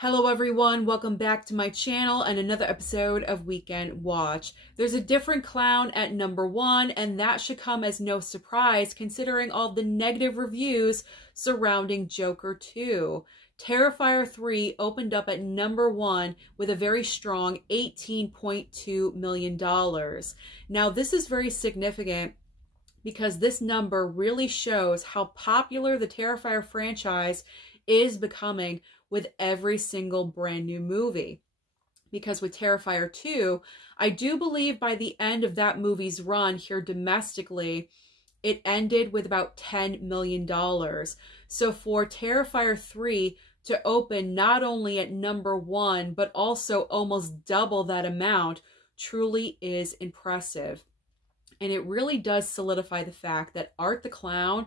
Hello everyone, welcome back to my channel and another episode of Weekend Watch. There's a different clown at number 1, and that should come as no surprise considering all the negative reviews surrounding Joker 2. Terrifier 3 opened up at number 1 with a very strong $18.2 million. Now this is very significant because this number really shows how popular the Terrifier franchise is becoming with every single brand new movie. Because with Terrifier 2, I do believe by the end of that movie's run here domestically, it ended with about $10 million. So for Terrifier 3 to open not only at number 1, but also almost double that amount truly is impressive. And it really does solidify the fact that Art the Clown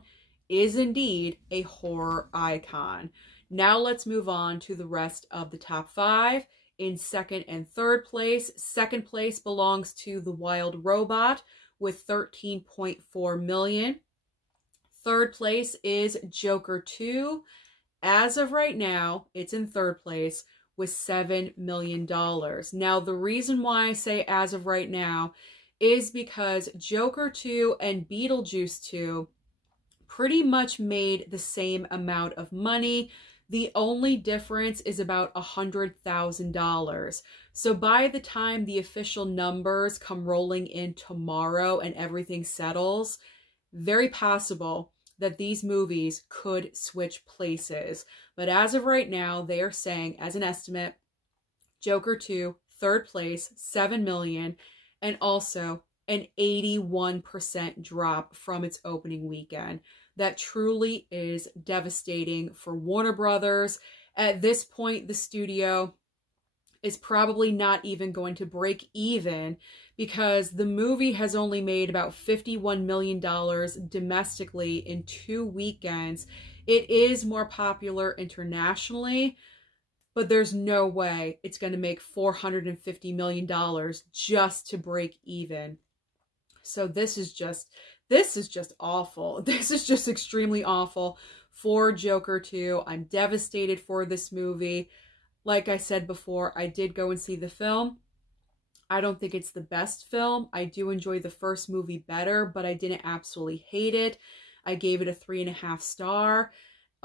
is indeed a horror icon. Now let's move on to the rest of the top 5. In second and third place, second place belongs to The Wild Robot with $13.4 million. Third place is Joker 2. As of right now, it's in third place with $7 million. Now, the reason why I say as of right now is because Joker 2 and Beetlejuice 2 pretty much made the same amount of money. The only difference is about $100,000. So by the time the official numbers come rolling in tomorrow and everything settles, very possible that these movies could switch places. But as of right now, they are saying, as an estimate, Joker 2, third place, $7 million, and also an 81% drop from its opening weekend. That truly is devastating for Warner Brothers. At this point, the studio is probably not even going to break even because the movie has only made about $51 million domestically in 2 weekends. It is more popular internationally, but there's no way it's going to make $450 million just to break even. So this is just awful. This is just extremely awful for Joker 2. I'm devastated for this movie. Like I said before, I did go and see the film. I don't think it's the best film. I do enjoy the first movie better, but I didn't absolutely hate it. I gave it a 3.5 star.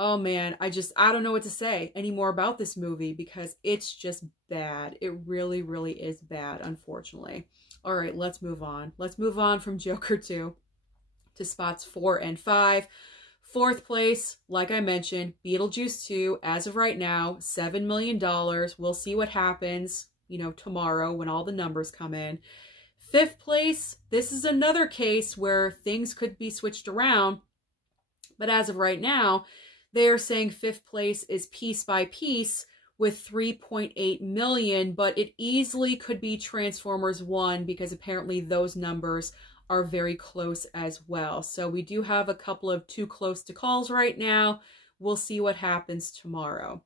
Oh man, I don't know what to say anymore about this movie because it's just bad. It really, really is bad, unfortunately. All right, let's move on. Let's move on from Joker 2 to spots 4 and 5. Fourth place, like I mentioned, Beetlejuice 2, as of right now, $7 million. We'll see what happens, tomorrow when all the numbers come in. Fifth place, this is another case where things could be switched around, but as of right now, they are saying fifth place is Piece by Piece with $3.8 million, but it easily could be Transformers 1 because apparently those numbers are very close as well. So we do have a couple of too close to calls right now. We'll see what happens tomorrow.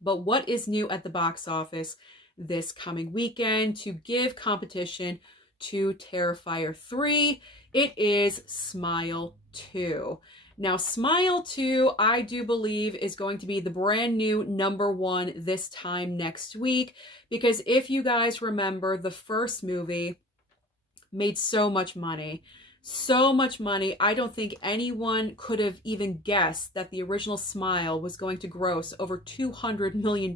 But what is new at the box office this coming weekend to give competition to Terrifier 3? It is Smile 2. Now, Smile 2, I do believe, is going to be the brand new number 1 this time next week. Because if you guys remember, the first movie made so much money. So much money. I don't think anyone could have even guessed that the original Smile was going to gross over $200 million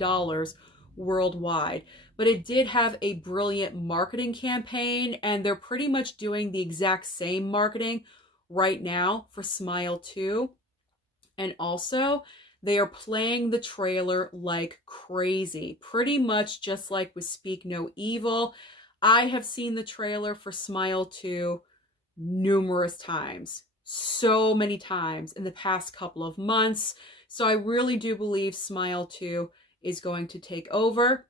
worldwide. But it did have a brilliant marketing campaign, and they're pretty much doing the exact same marketing right now for Smile 2. And also, they are playing the trailer like crazy. Pretty much just like with Speak No Evil. I have seen the trailer for Smile 2 numerous times. So many times in the past couple of months. So I really do believe Smile 2 is going to take over.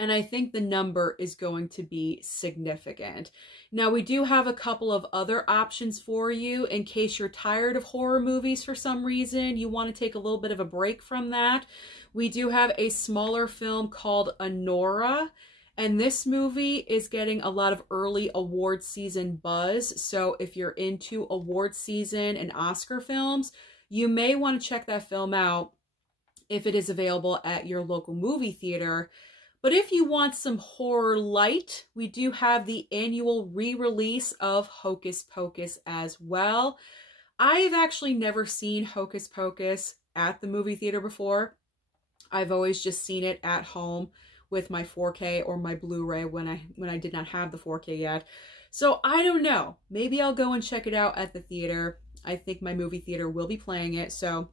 And I think the number is going to be significant. Now, we do have a couple of other options for you in case you're tired of horror movies for some reason. You want to take a little bit of a break from that. We do have a smaller film called Anora. And this movie is getting a lot of early award season buzz. So if you're into award season and Oscar films, you may want to check that film out if it is available at your local movie theater. But if you want some horror light, we do have the annual re-release of Hocus Pocus as well. I've actually never seen Hocus Pocus at the movie theater before. I've always just seen it at home with my 4K or my Blu-ray when I did not have the 4K yet. So I don't know. Maybe I'll go and check it out at the theater. I think my movie theater will be playing it. So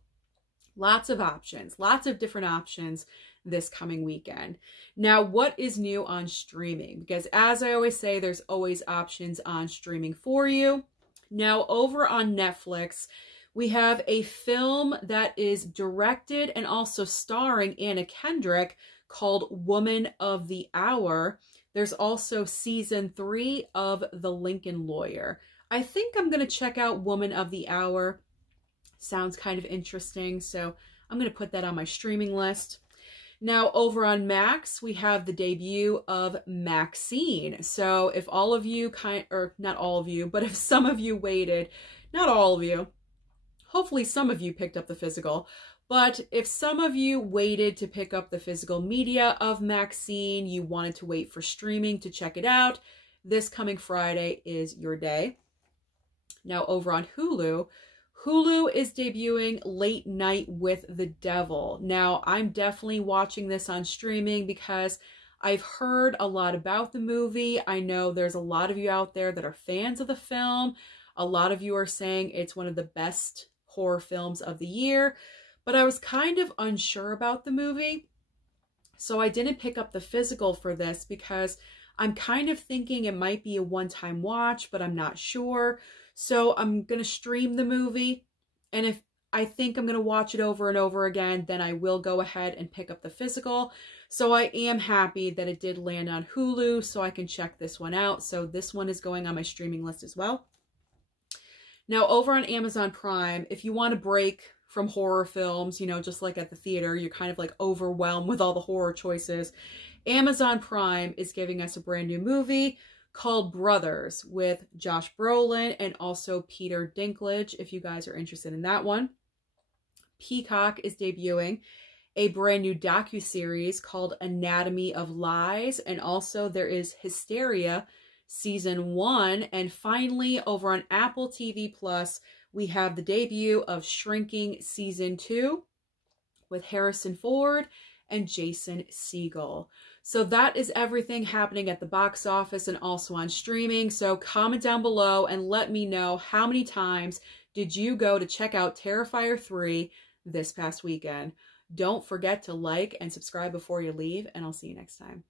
lots of options, lots of different options this coming weekend. Now, what is new on streaming? Because as I always say, there's always options on streaming for you. Now, over on Netflix, we have a film that is directed and also starring Anna Kendrick called Woman of the Hour. There's also season 3 of The Lincoln Lawyer. I think I'm going to check out Woman of the Hour. Sounds kind of interesting, so I'm going to put that on my streaming list. Now, over on Max, we have the debut of Maxine. So if all of you or not all of you, but if some of you waited, not all of you, hopefully some of you picked up the physical, but if some of you waited to pick up the physical media of Maxine, you wanted to wait for streaming to check it out, this coming Friday is your day. Now, over on Hulu, Hulu is debuting Late Night with the Devil. Now, I'm definitely watching this on streaming because I've heard a lot about the movie. I know there's a lot of you out there that are fans of the film. A lot of you are saying it's one of the best horror films of the year, but I was kind of unsure about the movie. So I didn't pick up the physical for this because I'm kind of thinking it might be a one-time watch, but I'm not sure. So I'm going to stream the movie, and if I think I'm going to watch it over and over again, then I will go ahead and pick up the physical. So I am happy that it did land on Hulu, so I can check this one out. So this one is going on my streaming list as well. Now, over on Amazon Prime, if you want a break from horror films, you know, just like at the theater, you're kind of like overwhelmed with all the horror choices, Amazon Prime is giving us a brand new movie called Brothers with Josh Brolin and also Peter Dinklage, if you guys are interested in that one. Peacock is debuting a brand new docuseries called Anatomy of Lies, and also there is Hysteria Season 1. And finally, over on Apple TV Plus, we have the debut of Shrinking Season 2 with Harrison Ford and Jason Segel. So that is everything happening at the box office and also on streaming. So comment down below and let me know how many times did you go to check out Terrifier 3 this past weekend. Don't forget to like and subscribe before you leave, and I'll see you next time.